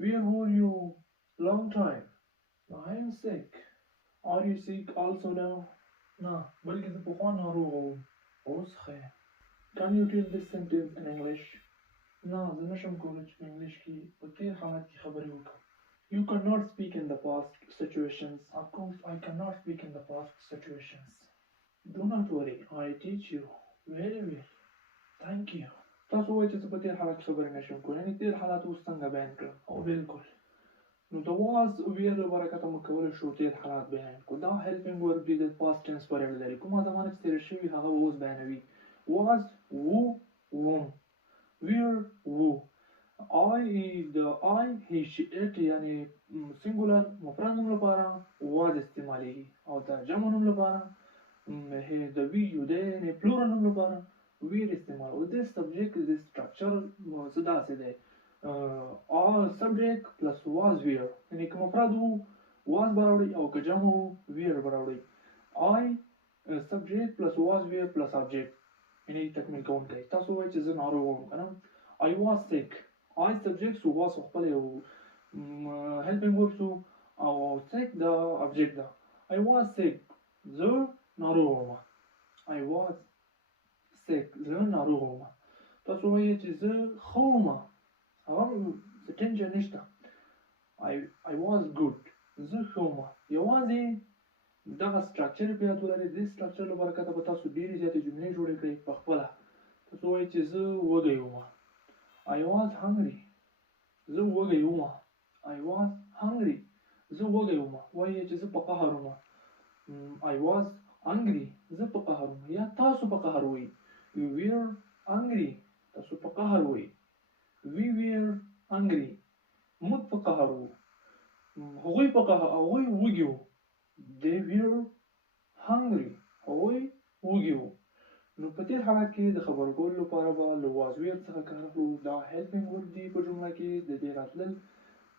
Where were you? Long time. I am sick. Are you sick also now? No, بلکې زه پخوا ناروغ وم. اوس ښه یم. Can you tell this sentence in English? نه زه نشم کولی چې په انګلیش کې په تېر حالت کې خبرې وکړم. You cannot speak in the past situations. Of course, I cannot speak in the past situations. Do not worry, I teach you very well. Thank you. تاسو وایئ چې زه په تېر حالت کې خبرې نشم کولی، یعنې تېر حالت اوس څنګه بیان کړم؟ او بالکل. نو د واز ویر له برکته موږ کولی شو تېر حالات بیان کړو. دا هیلپینګ ورب دی، د پاست ټینس پورې لري. کومه زمانه چې تېره شوې هغه به اوس بیانوي. واز وو وم، ویر وو. I د I he she it یعنې سینګولر مفرد نوم لپاره واز استعمالیږي، او د جمع نوم لپاره د وی یو دی یعنې پلورل نوم لپاره ویر استعمال. او دې سبجیکټ د سټرکچر څه داسې دی subject plus was were، یعنې که مفرد وو was به راوړئ او که جمع وو were به راوړئ. I subject plus was were plus object، یعنې تکمیل کوونکی. تاسو وایئ چې زه ناروغ وم که نه. I was sick. I subject سو was خپله یو helping verb سو او sick د object ده. I was sick. زه ناروغ وم. I was sick. زه ناروغ وم. تاسو وایئ چې زه ښه وم. هغه څه ټینشن نشته. I was good. زه ښه وم. یوازې دغه سټرکچر په یاد ولرئ. دې سټرکچر له برکته به تاسو ډېرې زیاتې جملې جوړې کړئ په خپله. تاسو وایئ چې زه وږی وم. I was hungry. زه وږی وم. I was hungry. زه وږی وم. وایئ چې زه په قهر وم. I was angry. زه په قهر وم. یا تاسو په قهر وئ. You were angry. تاسو په قهر وئ. We were angry. موږ په قهر وو. هغوی په قهر، هغوی وږي وو. They were hungry. هغوی وږي وو. نو په تېر حالت کې د خبرو کولو لپاره به له was were څخه کار اخلو. دا هیلپینګ ورب دی په جمله کې د دې راتلل،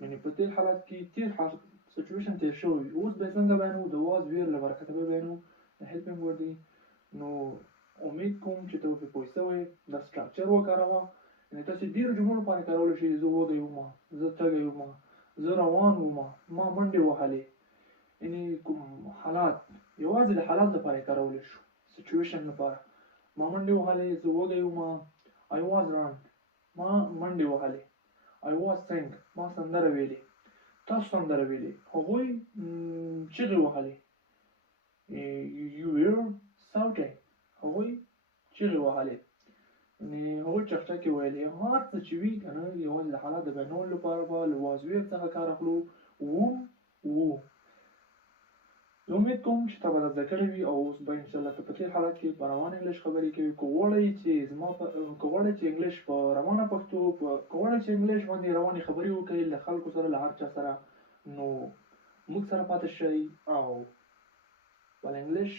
یعنې په تېر حالت کې تېر حالت سچویشن تېر شوی وي. اوس به یې څنګه بیانوو؟ د was were له برکته به بیانوو. د هیلپینګ ورب دی. نو امید کوم چې ته به پرې پوه شوې. دا سټرکچر وکاروه. یعنې تاسې ډېرو جملو باندې کارولی شئ. زه وږی وم، زه تږی وم، زه روان وم، ما منډې وهلې. یعنې کوم حالات یوازې د حالات لپاره یې کارولی شو، سچویشن لپاره. ما منډې وهلې، زه وږی وم. I was run. ما منډې وهلې. I was sing. ما سندره ویلې. تاسو سندره ویلې. هغوی چغې وهلې. You were shouting. هغوی چغې وهلې. یعنې هغوی چغچغې ویلې. هر څه چې وي که نه، یوازې د حالات د بیانولو لپاره به له was were څخه کار اخلو. وم وو. زه امید کوم چې تا به دا زده کړی وي، او اوس به انشاءالله ته په تېر حالت کې په روان انګلیش خبرې کوې. که غواړئ چې انګلیش په روانه پښتو، که غواړئ چې انګلیش باندې روانې خبرې وکړئ له خلکو سره، له هر چا سره، نو موږ سره پاتې شئ او خپل انګلیش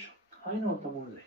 هاینول ته بوځئ.